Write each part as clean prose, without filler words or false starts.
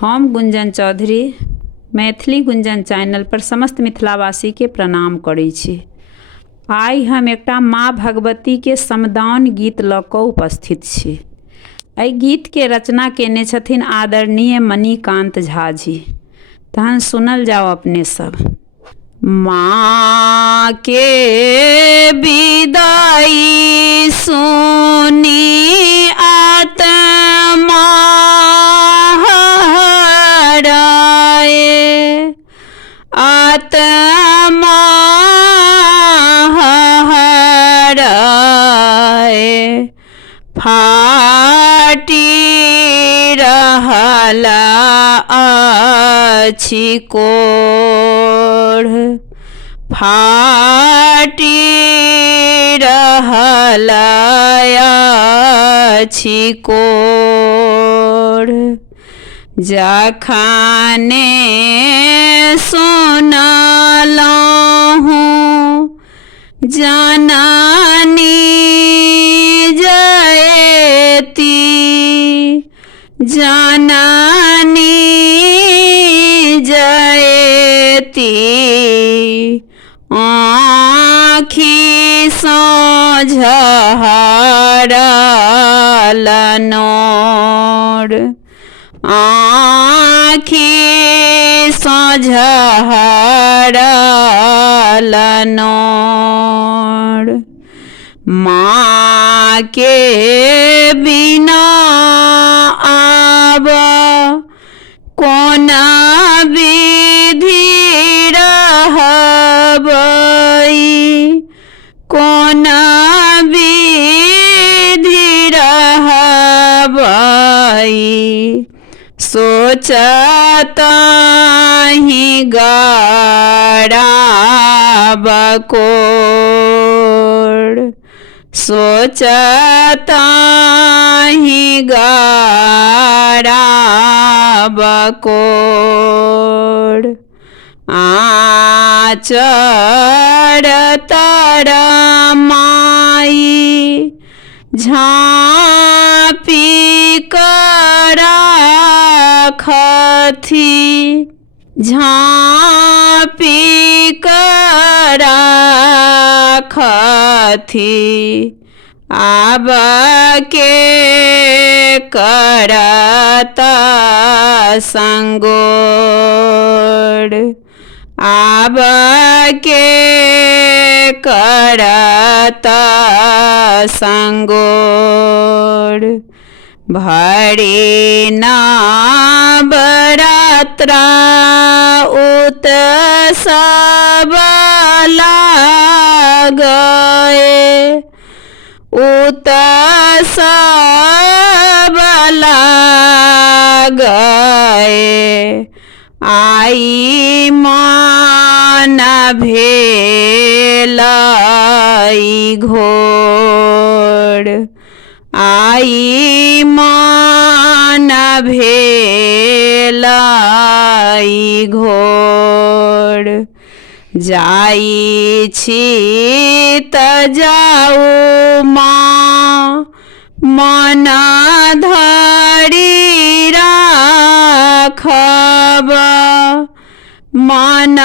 हम गुंजन चौधरी मैथिली गुंजन चैनल पर समस्त मिथिलावासी के प्रणाम करै छी। आइ हम एकटा माँ भगवती के समदाउन गीत लऽ कऽ उपस्थित छी। एहि गीत के रचना केने छथिन आदरणीय मणिकांत झा जी। तहन सुनल जाओ अपने सब। माँ के विदाई सुनी आत्मा हराए, आत्मा हराए, फाटी रहला अछि कोढ़, फाटी रहला अछि कोढ़। जखने सुनलहुँ जननी जयती, जननी जयती, आँखि सँ झरल नोर, आँखि सँ झरल नोर। माँ के बिना आब कोना विधि रहबै, कोना विधि रहबै, सोचताहि गड़ाब कोढ़, सोचताहि गड़ाब कोढ़। आचर तर माई झाँपी कऽ राखथि, झाँपी कऽ राखथि, आब के करत संगोर, आब के करत संगोर। भरि नवरात्रा उत्सव लागए, उत्सव लागए, आई मन भेल घोर, आई मन भेल घोर। जाइ छी तऽ जाऊ माँ मन धरि राखब, मन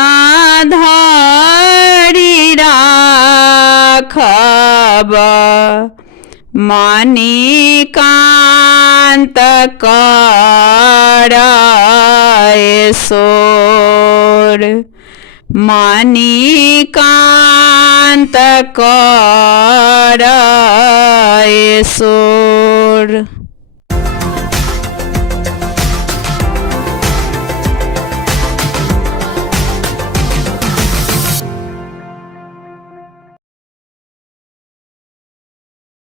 धरि राखब, मणिकांत करय सोर, मणिकांत करय सोर।